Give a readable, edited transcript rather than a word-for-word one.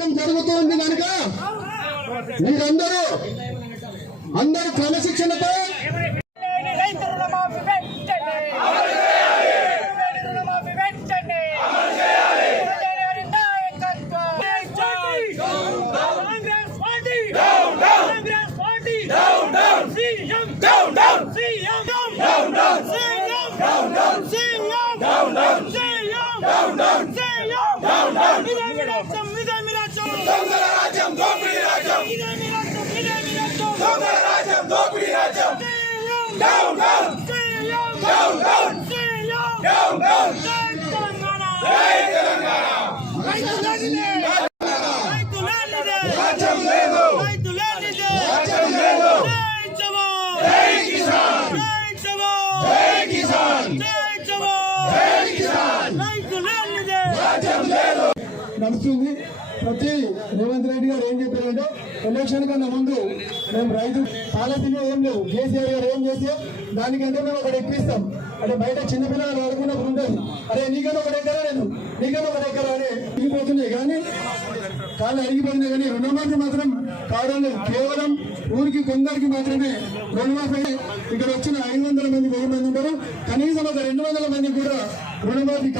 రాష్ట్రం జరుగుతుంది కనుక మీరందరూ క్రమశిక్షణతో నడుస్తుంది. ప్రతి రేవంత్ రెడ్డి గారు ఏం చెప్పారంటే ఎలక్షన్ కన్నా ముందు మేము రైతు పాలసీలో ఏం లేవు, కేసీఆర్ గారు ఏం చేస్తే దానికంటే మేము ఒకటి ఎక్కిస్తాం అంటే బయట చిన్నపిల్లలు ఆడుకున్నప్పుడు ఉంటుంది, అరే నీకన్నా ఒకటి ఎక్కరా నేను నీకన్నా ఒకటి ఎక్కరా అని అరిగిపోతున్నాయి. కానీ కాళ్ళు అరిగిపోతున్నాయి కానీ రుణమాఫీ మాత్రం కావడం లేదు. కేవలం ఊరికి కొందరికి మాత్రమే రుణమాఫీ. ఇక్కడ వచ్చిన 500 మంది 1000 మంది ఉంటారు, కనీసం ఒక 200 మంది కూడా రుణమాఫీ